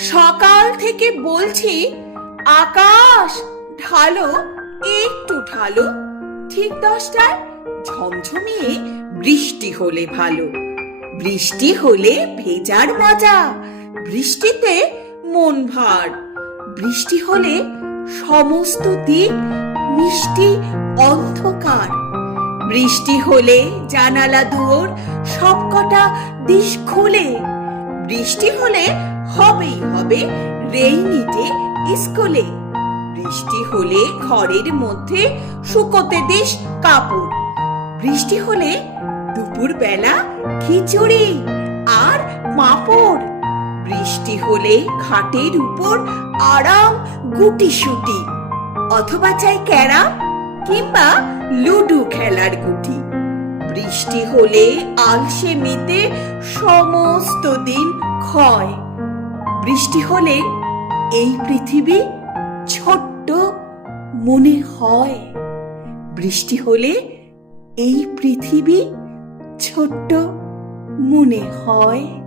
সকাল থেকে বলছি, আকাশ, ঢালো, একটু ঢালো। ঠিক দশটায় ঝমঝমিয়ে বৃষ্টি হলে ভালো। বৃষ্টি হলে ভেজার মজা। বৃষ্টিতে মন ভার। বৃষ্টি হলে সমস্ত দিক মিষ্টি অন্ধকার। বৃষ্টি হলে জানালা দুয়ার সবকটা দিশ খুলে। বৃষ্টি হলে হবেই হবে, রেইনিতে, স্কুলে। বৃষ্টি হলে ঘরের মধ্যে শুকোতে দিস কাপড়। বৃষ্টি হলে দুপুর বেলা খিচুড়ি আর পাঁপড় বৃষ্টি হলে খাটের উপর আরাম গুটি সুটি অথবা চাই ক্যারাম কিংবা লুডু খেলার গুটি। বৃষ্টি হলে আলসে আলসেমিতে সমস্ত দিন ক্ষয়। বৃষ্টি হলে এই পৃথিবী ছোট্ট মনে হয়। বৃষ্টি হলে এই পৃথিবী ছোট্ট মনে হয়।